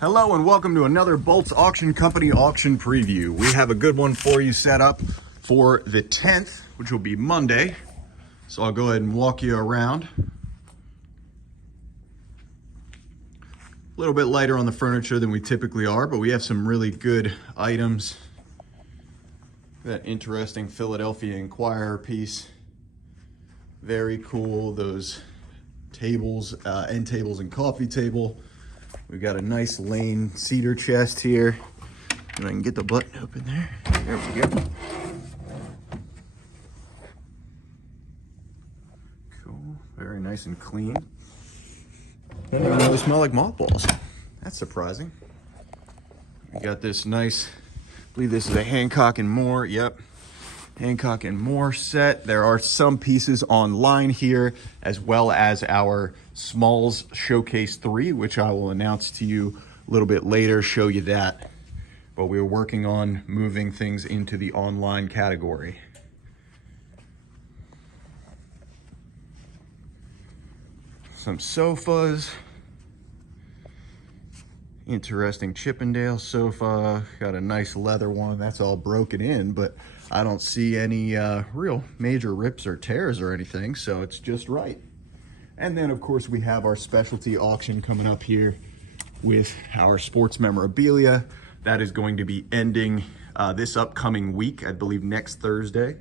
Hello and welcome to another Boltz Auction Company auction preview. We have a good one for you set up for the 10th, which will be Monday. So I'll go ahead and walk you around. A little bit lighter on the furniture than we typically are, but we have some really good items. That interesting Philadelphia Inquirer piece. Very cool, those tables, end tables and coffee table. We've got a nice Lane cedar chest here. And I can get the button open there. There we go. Cool, very nice and clean. They don't really smell like mothballs. That's surprising. We got this nice, I believe this is a Hancock and Moore, yep. Hancock and Moore set. There are some pieces online here, as well as our Smalls Showcase 3, which I will announce to you a little bit later, show you that. But we're working on moving things into the online category. Some sofas. Interesting Chippendale sofa. Got a nice leather one. That's all broken in, but I don't see any real major rips or tears or anything, so it's just right. And then, of course, we have our specialty auction coming up here with our sports memorabilia. That is going to be ending this upcoming week, I believe next Thursday.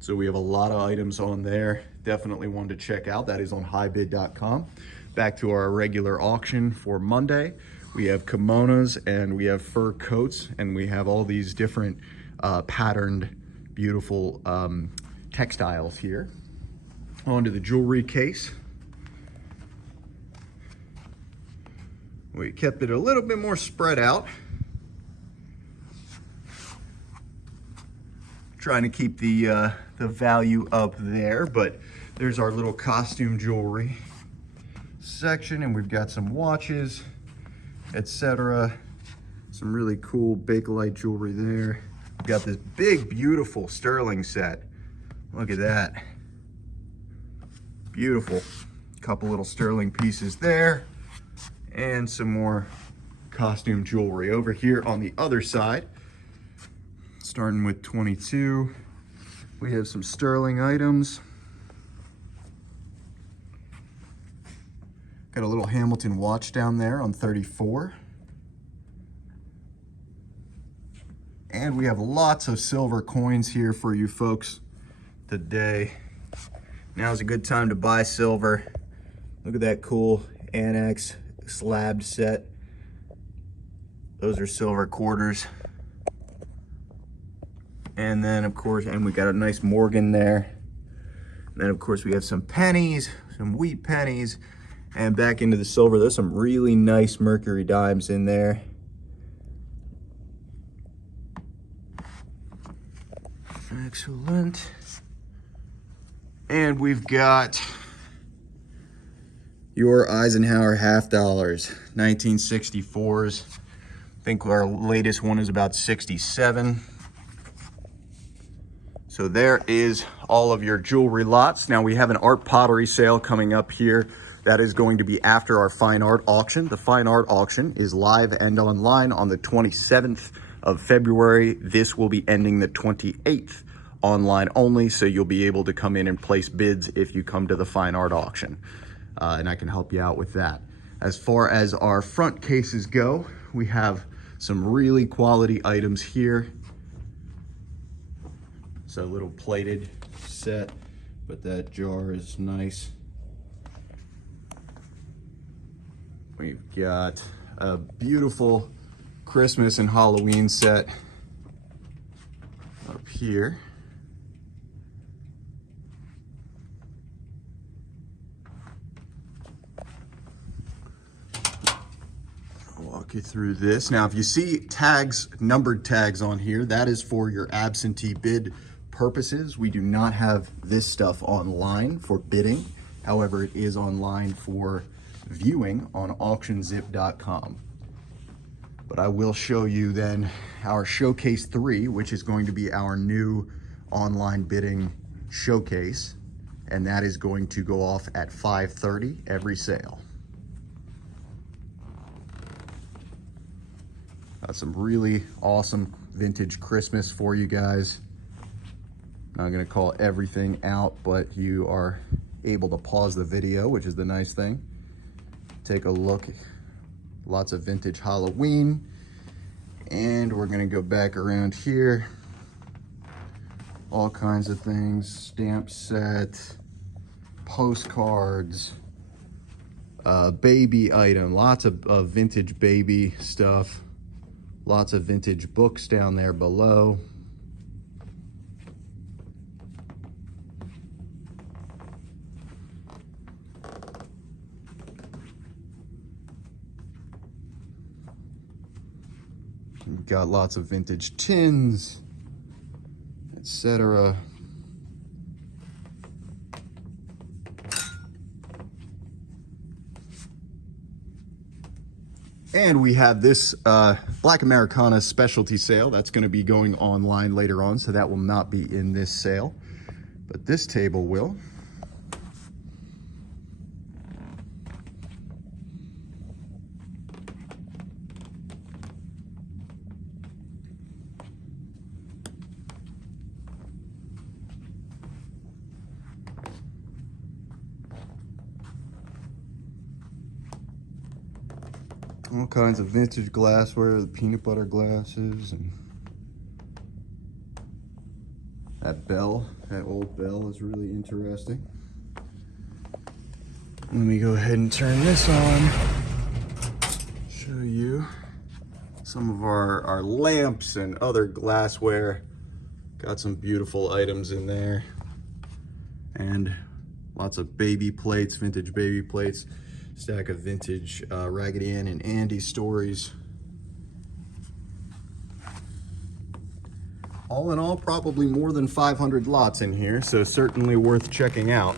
So we have a lot of items on there. Definitely one to check out. That is on highbid.com. Back to our regular auction for Monday. We have kimonos and we have fur coats, and we have all these different patterned, beautiful textiles here. Onto the jewelry case. We kept it a little bit more spread out. Trying to keep the value up there, but there's our little costume jewelry section, and we've got some watches, etc. Some really cool Bakelite jewelry there. We've got this big, beautiful sterling set. Look at that. Beautiful. Couple little sterling pieces there, and some more costume jewelry over here on the other side. Starting with 22, we have some sterling items. Got a little Hamilton watch down there on 34. And we have lots of silver coins here for you folks today. Now is a good time to buy silver. Look at that cool annex slabbed set. Those are silver quarters. And then, of course, and we got a nice Morgan there. And then, of course, we have some pennies, some wheat pennies. And back into the silver, there's some really nice Mercury dimes in there. Excellent. And we've got your Eisenhower half dollars, 1964s. I think our latest one is about 67. So there is all of your jewelry lots. Now we have an art pottery sale coming up here. That is going to be after our fine art auction. The fine art auction is live and online on the 27th of February. This will be ending the 28th, online only, so you'll be able to come in and place bids if you come to the fine art auction. And I can help you out with that. As far as our front cases go, we have some really quality items here. So a little plated set, but that jar is nice. We've got a beautiful Christmas and Halloween set up here. I'll walk you through this. Now, if you see tags, numbered tags on here, that is for your absentee bid purposes. We do not have this stuff online for bidding. However, it is online for viewing on auctionzip.com. But I will show you then our Showcase 3, which is going to be our new online bidding showcase. And that is going to go off at 5:30 every sale. Got some really awesome vintage Christmas for you guys. Not gonna call everything out, but you are able to pause the video, which is the nice thing. Take a look. Lots of vintage Halloween. And we're gonna go back around here. All kinds of things, stamp set, postcards, baby item, lots of vintage baby stuff, lots of vintage books down there below. We've got lots of vintage tins, etc. And we have this Black Americana specialty sale. That's going to be going online later on, so that will not be in this sale. But this table will. All kinds of vintage glassware, the peanut butter glasses, and that bell, that old bell is really interesting. Let me go ahead and turn this on. Show you some of our lamps and other glassware. Got some beautiful items in there. And lots of baby plates, vintage baby plates. Stack of vintage Raggedy Ann and Andy stories. All in all, probably more than 500 lots in here, so certainly worth checking out.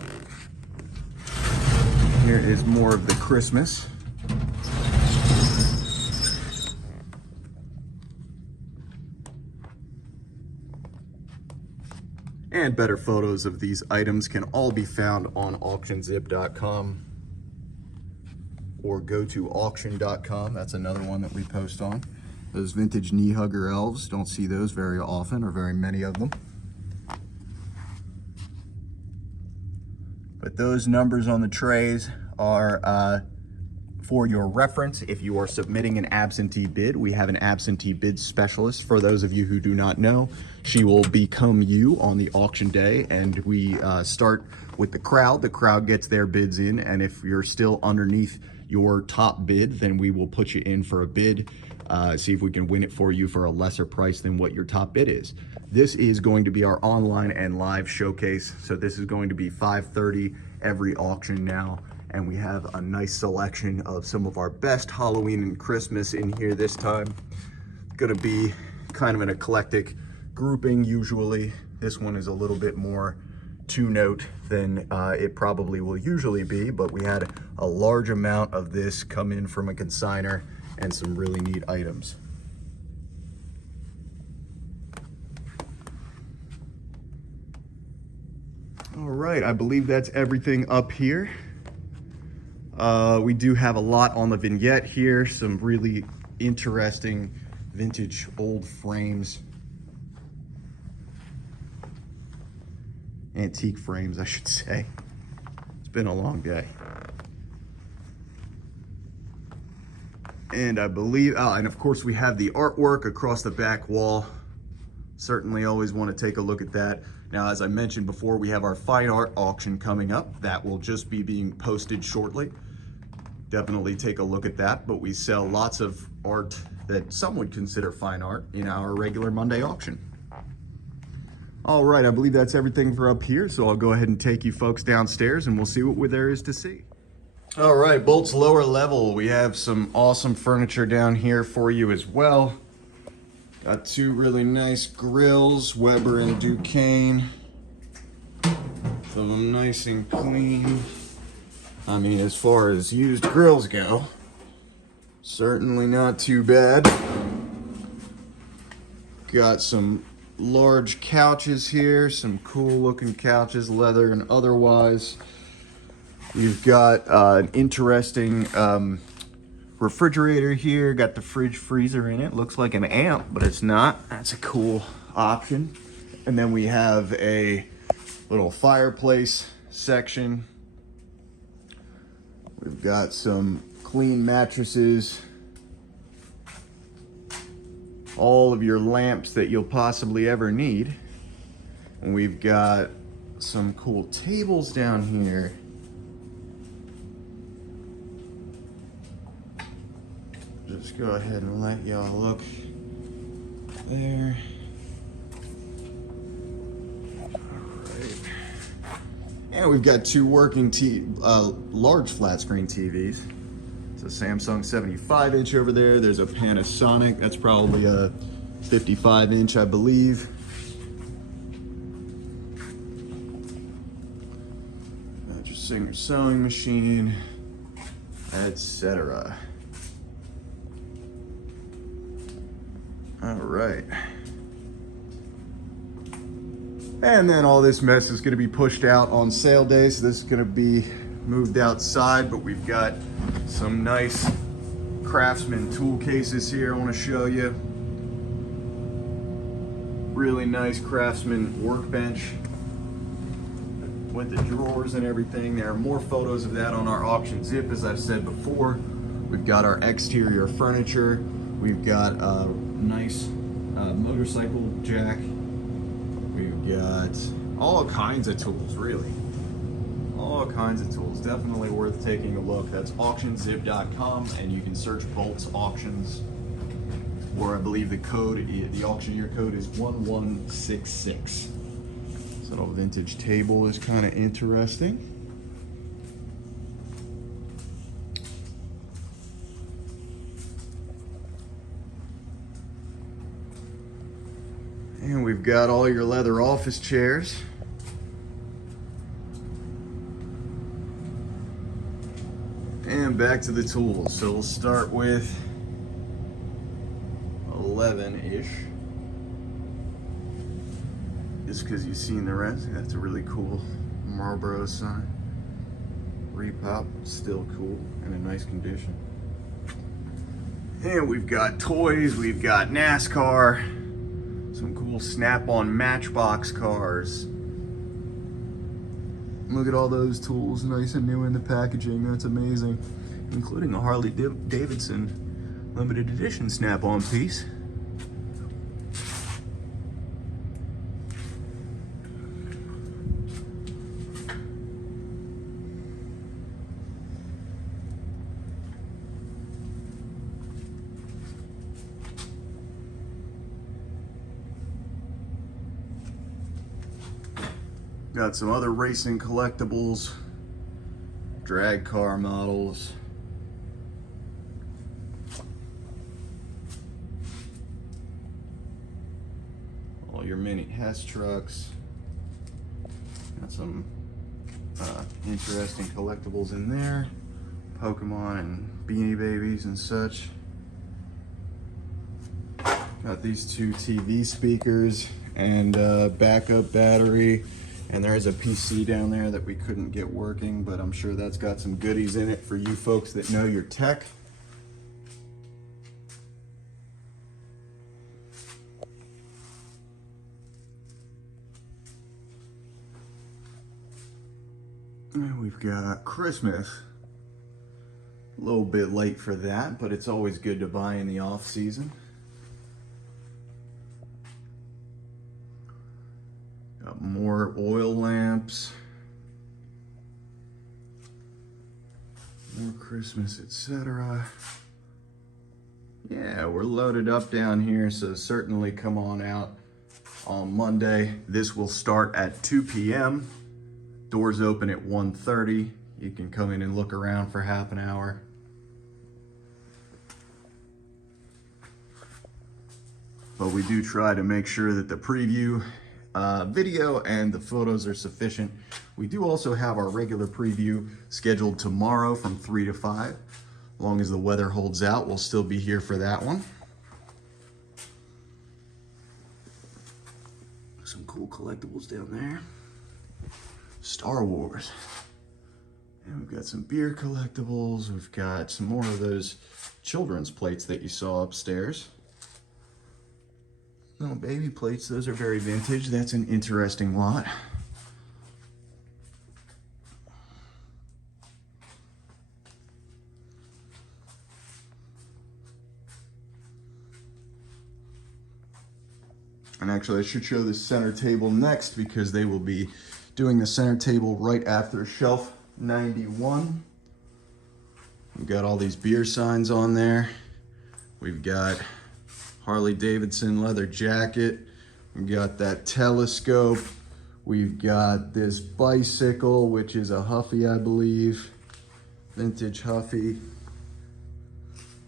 Here is more of the Christmas. And better photos of these items can all be found on auctionzip.com. or go to auction.com. That's another one that we post on. Those vintage knee hugger elves, don't see those very often or very many of them. But those numbers on the trays are for your reference. If you are submitting an absentee bid, we have an absentee bid specialist. For those of you who do not know, she will become you on the auction day, and we start with the crowd. The crowd gets their bids in, and if you're still underneath your top bid, then we will put you in for a bid, see if we can win it for you for a lesser price than what your top bid is. This is going to be our online and live showcase. So this is going to be 5:30 every auction now. And we have a nice selection of some of our best Halloween and Christmas in here this time. It's gonna be kind of an eclectic grouping usually. This one is a little bit more two-note than it probably will usually be, but we had a large amount of this come in from a consignor and some really neat items. All right, I believe that's everything up here. We do have a lot on the vignette here, some really interesting vintage old frames. Antique frames, I should say. It's been a long day. And I believe, and of course we have the artwork across the back wall. Certainly always want to take a look at that. Now, as I mentioned before, we have our fine art auction coming up. That will just be being posted shortly. Definitely take a look at that, but we sell lots of art that some would consider fine art in our regular Monday auction. All right, I believe that's everything for up here, so I'll go ahead and take you folks downstairs and we'll see what there is to see. All right, Boltz lower level. We have some awesome furniture down here for you as well. Got two really nice grills, Weber and Duquesne. So them nice and clean. I mean, as far as used grills go, certainly not too bad. Got some large couches here, some cool looking couches, leather and otherwise. You've got an interesting refrigerator here, got the fridge freezer in it. Looks like an amp, but it's not. That's a cool option. And then we have a little fireplace section. We've got some clean mattresses, all of your lamps that you'll possibly ever need. And we've got some cool tables down here. Just go ahead and let y'all look there. And we've got two working large flat screen TVs. It's a Samsung 75-inch over there. There's a Panasonic. That's probably a 55-inch, I believe. That's your Singer sewing machine, etc. All right. And then all this mess is going to be pushed out on sale day, so this is going to be moved outside, but we've got some nice Craftsman tool cases here I want to show you. Really nice Craftsman workbench with the drawers and everything. There are more photos of that on our auction zip, as I've said before. We've got our exterior furniture. We've got a nice motorcycle jack. We've got all kinds of tools, really. All kinds of tools. Definitely worth taking a look. That's auctionzip.com, and you can search Boltz auctions, or I believe the auctioneer code is 1166. This little vintage table is kind of interesting. And we've got all your leather office chairs. And back to the tools. So we'll start with 11-ish. Just because you've seen the rest. That's a really cool Marlboro sign. Repop, still cool and in nice condition. And we've got toys, we've got NASCAR. Some cool Snap-on Matchbox cars. Look at all those tools, nice and new in the packaging. That's amazing. Including a Harley Davidson limited edition Snap-on piece. Got some other racing collectibles, drag car models. All your mini Hess trucks. Got some interesting collectibles in there. Pokemon and Beanie Babies and such. Got these two TV speakers and backup battery. And there is a PC down there that we couldn't get working, but I'm sure that's got some goodies in it for you folks that know your tech. And we've got Christmas. A little bit late for that, but it's always good to buy in the off season. Got more oil lamps, more Christmas, etc. Yeah, we're loaded up down here, so certainly come on out on Monday. This will start at 2 p.m. Doors open at 1:30. You can come in and look around for half an hour. But we do try to make sure that the preview video and the photos are sufficient. We do also have our regular preview scheduled tomorrow from 3 to 5. As long as the weather holds out, we'll still be here for that one. Some cool collectibles down there. Star Wars. And we've got some beer collectibles. We've got some more of those children's plates that you saw upstairs. Little baby plates, those are very vintage. That's an interesting lot. And actually, I should show the center table next because they will be doing the center table right after shelf 91. We've got all these beer signs on there. We've got Harley Davidson leather jacket. We've got that telescope. We've got this bicycle, which is a Huffy, I believe. Vintage Huffy.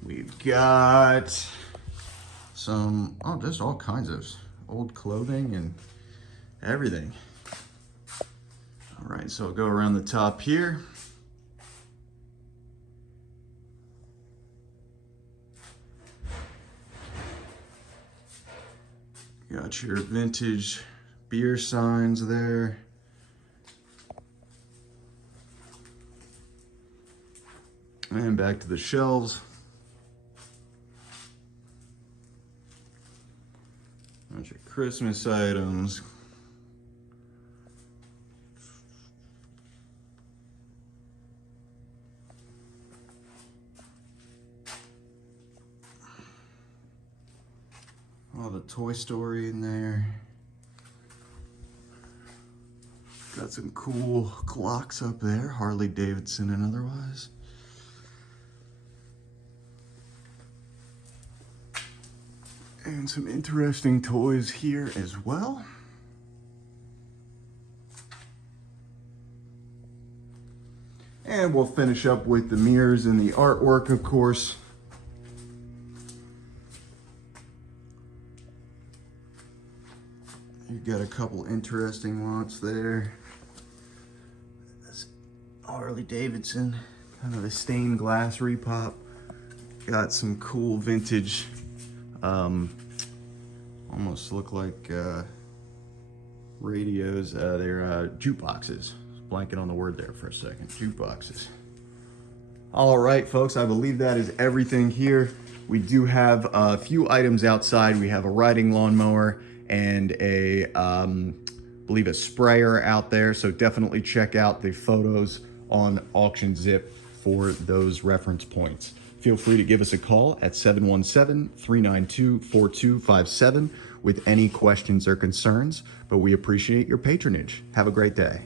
We've got some, oh, there's all kinds of old clothing and everything. All right, so I'll go around the top here. Got your vintage beer signs there. And back to the shelves. Bunch of Christmas items. All the Toy Story in there. Got some cool clocks up there, Harley Davidson and otherwise. And some interesting toys here as well. And we'll finish up with the mirrors and the artwork, of course. You've got a couple interesting lots there. This Harley Davidson, kind of a stained glass repop. Got some cool vintage, almost look like radios. They're jukeboxes. Blanking on the word there for a second. Jukeboxes. All right, folks, I believe that is everything here. We do have a few items outside. We have a riding lawnmower and a, believe a sprayer out there. So definitely check out the photos on Auction Zip for those reference points. Feel free to give us a call at 717-392-4257 with any questions or concerns, but we appreciate your patronage. Have a great day.